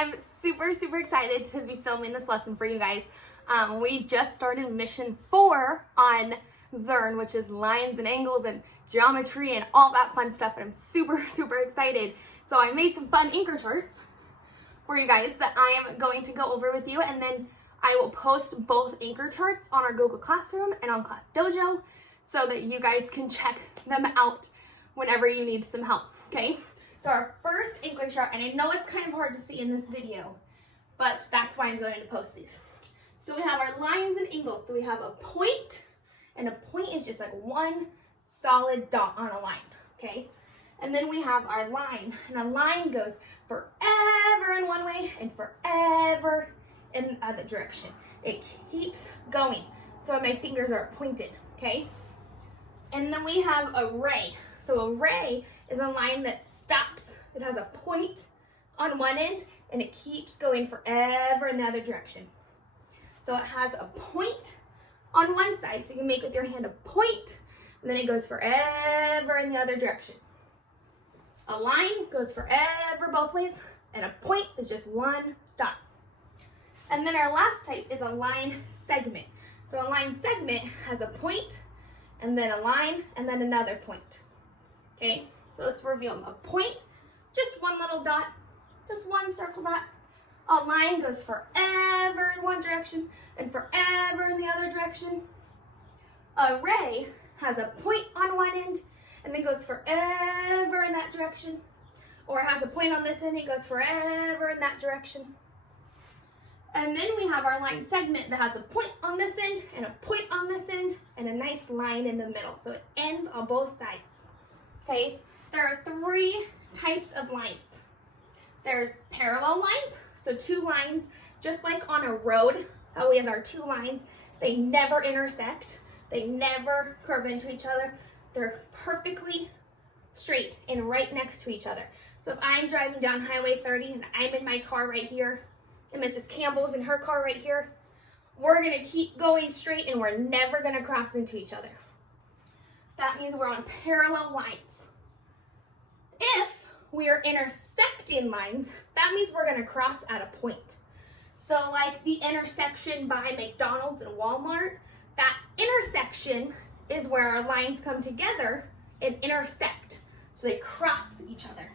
I'm super excited to be filming this lesson for you guys. We just started mission 4 on Zearn, which is lines and angles and geometry and all that fun stuff, and I'm super excited. So I made some fun anchor charts for you guys that I am going to go over with you, and then I will post both anchor charts on our Google Classroom and on Class Dojo so that you guys can check them out whenever you need some help, okay? So our first anchor chart, and I know it's kind of hard to see in this video, but that's why I'm going to post these. So we have our lines and angles. So we have a point, and a point is just like one solid dot on a line, okay? And then we have our line, and a line goes forever in one way and forever in the other direction. It keeps going. So my fingers are pointed, okay? And then we have a ray. So a ray is a line that stops. It has a point on one end and it keeps going forever in the other direction. So it has a point on one side, so you can make with your hand a point, and then it goes forever in the other direction. A line goes forever both ways, and a point is just one dot. And then our last type is a line segment. So a line segment has a point, and then a line, and then another point. Okay, so let's review them. A point, just one little dot, just one circle dot. A line goes forever in one direction and forever in the other direction. A ray has a point on one end and then goes forever in that direction. Or it has a point on this end, it goes forever in that direction. And then we have our line segment that has a point on this end and a point on this end and a nice line in the middle. So it ends on both sides. Okay, there are 3 types of lines. There's parallel lines, so 2 lines, just like on a road, how we have our 2 lines, they never intersect, they never curve into each other, they're perfectly straight and right next to each other. So if I'm driving down Highway 30 and I'm in my car right here, and Mrs. Campbell's in her car right here, we're gonna keep going straight and we're never gonna cross into each other. That means we're on parallel lines. If we are intersecting lines, that means we're gonna cross at a point. So like the intersection by McDonald's and Walmart, that intersection is where our lines come together and intersect. So they cross each other.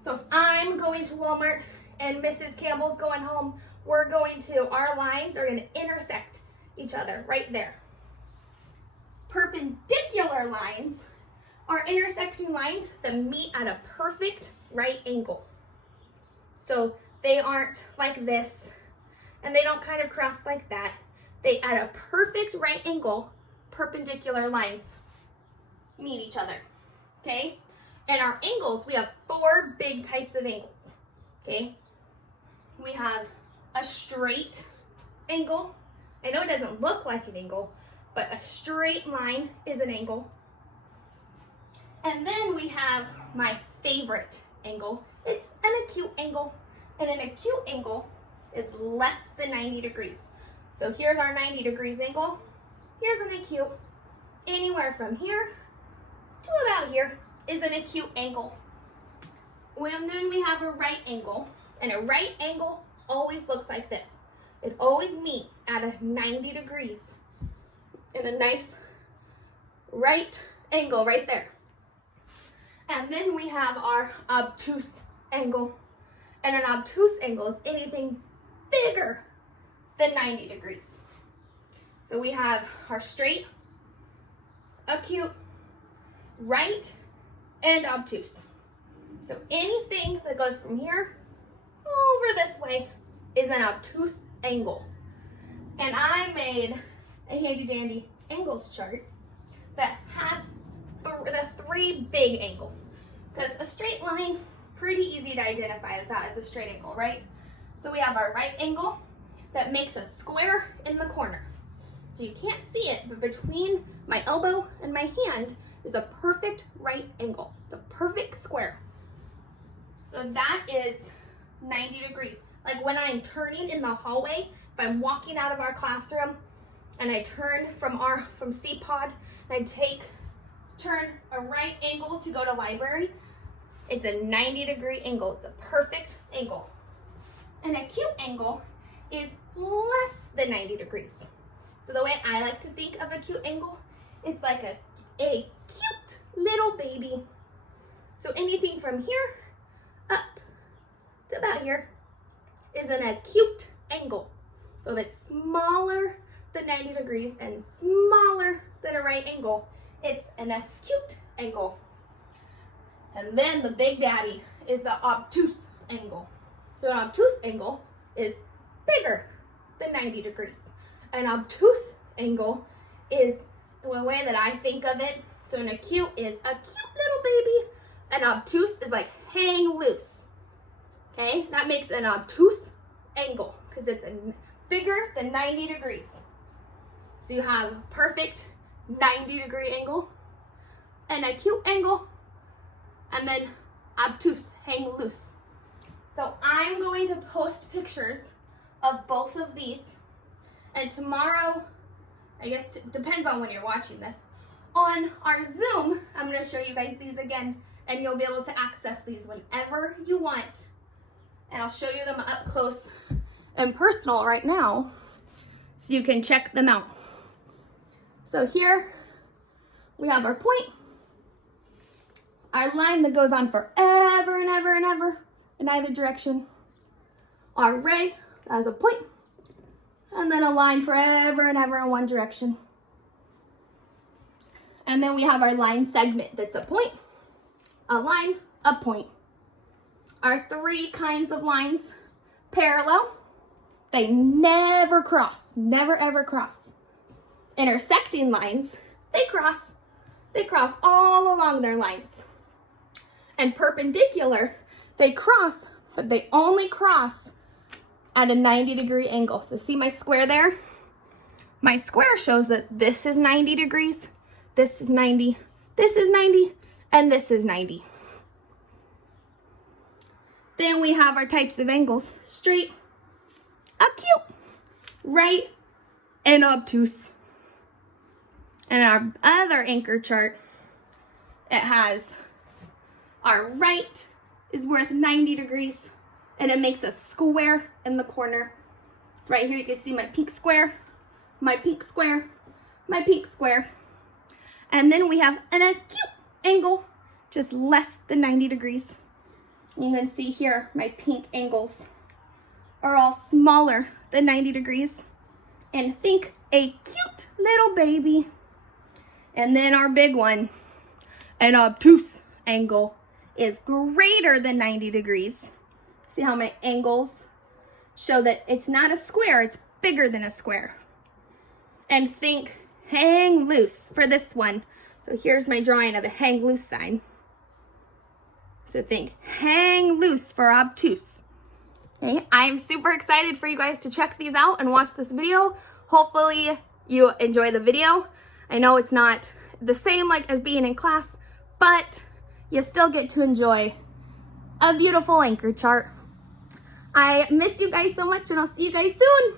So if I'm going to Walmart and Mrs. Campbell's going home, our lines are gonna intersect each other right there. Perpendicular lines are intersecting lines that meet at a perfect right angle. So they aren't like this, and they don't kind of cross like that. They at a perfect right angle, perpendicular lines meet each other, okay? And our angles, we have 4 big types of angles, okay? We have a straight angle. I know it doesn't look like an angle, but a straight line is an angle. And then we have my favorite angle. It's an acute angle. And an acute angle is less than 90 degrees. So here's our 90 degrees angle. Here's an acute. Anywhere from here to about here is an acute angle. And then we have a right angle. And a right angle always looks like this. It always meets at a 90 degrees in a nice right angle right there. And then we have our obtuse angle. And an obtuse angle is anything bigger than 90 degrees. So we have our straight, acute, right, and obtuse. So anything that goes from here over this way is an obtuse angle. And I made a handy dandy angles chart that has the 3 big angles. Because a straight line, pretty easy to identify that is a straight angle, right? So we have our right angle that makes a square in the corner. So you can't see it, but between my elbow and my hand is a perfect right angle. It's a perfect square. So that is 90 degrees. Like when I'm turning in the hallway, if I'm walking out of our classroom and I turn from C-Pod and I turn a right angle to go to library, it's a 90-degree angle. It's a perfect angle. An acute angle is less than 90 degrees. So the way I like to think of acute angle, it's like a cute little baby. So anything from here up to about here is an acute angle. So if it's smaller than 90 degrees and smaller than a right angle, it's an acute angle. And then the big daddy is the obtuse angle. So an obtuse angle is bigger than 90 degrees. An obtuse angle is the way that I think of it. So an acute is a cute little baby. An obtuse is like hang loose. Okay, that makes an obtuse angle because it's bigger than 90 degrees. So you have perfect 90-degree angle, an acute angle, and then obtuse, hang loose. So I'm going to post pictures of both of these, and tomorrow, I guess depends on when you're watching this, on our Zoom, I'm going to show you guys these again, and you'll be able to access these whenever you want. And I'll show you them up close and personal right now, so you can check them out. So here we have our point, our line that goes on forever and ever and ever in either direction, our ray as a point, and then a line forever and ever in one direction. And then we have our line segment that's a point, a line, a point. Our three kinds of lines: parallel, they never cross, never ever cross. Intersecting lines, they cross all along their lines. And perpendicular, they cross, but they only cross at a 90-degree angle. So see my square there? My square shows that this is 90 degrees, this is 90, this is 90, and this is 90. Then we have our types of angles: straight, acute, right, and obtuse. And our other anchor chart, it has our right is worth 90 degrees, and it makes a square in the corner. So right here you can see my peak square, my peak square, my peak square. And then we have an acute angle, just less than 90 degrees. You can see here my pink angles are all smaller than 90 degrees. And think a cute little baby. And then our big one, an obtuse angle, is greater than 90 degrees. See how my angles show that it's not a square, it's bigger than a square. And think hang loose for this one. So here's my drawing of a hang loose sign. So think hang loose for obtuse. Okay, I'm super excited for you guys to check these out and watch this video. Hopefully you enjoy the video. I know it's not the same like as being in class, but you still get to enjoy a beautiful anchor chart. I miss you guys so much, and I'll see you guys soon.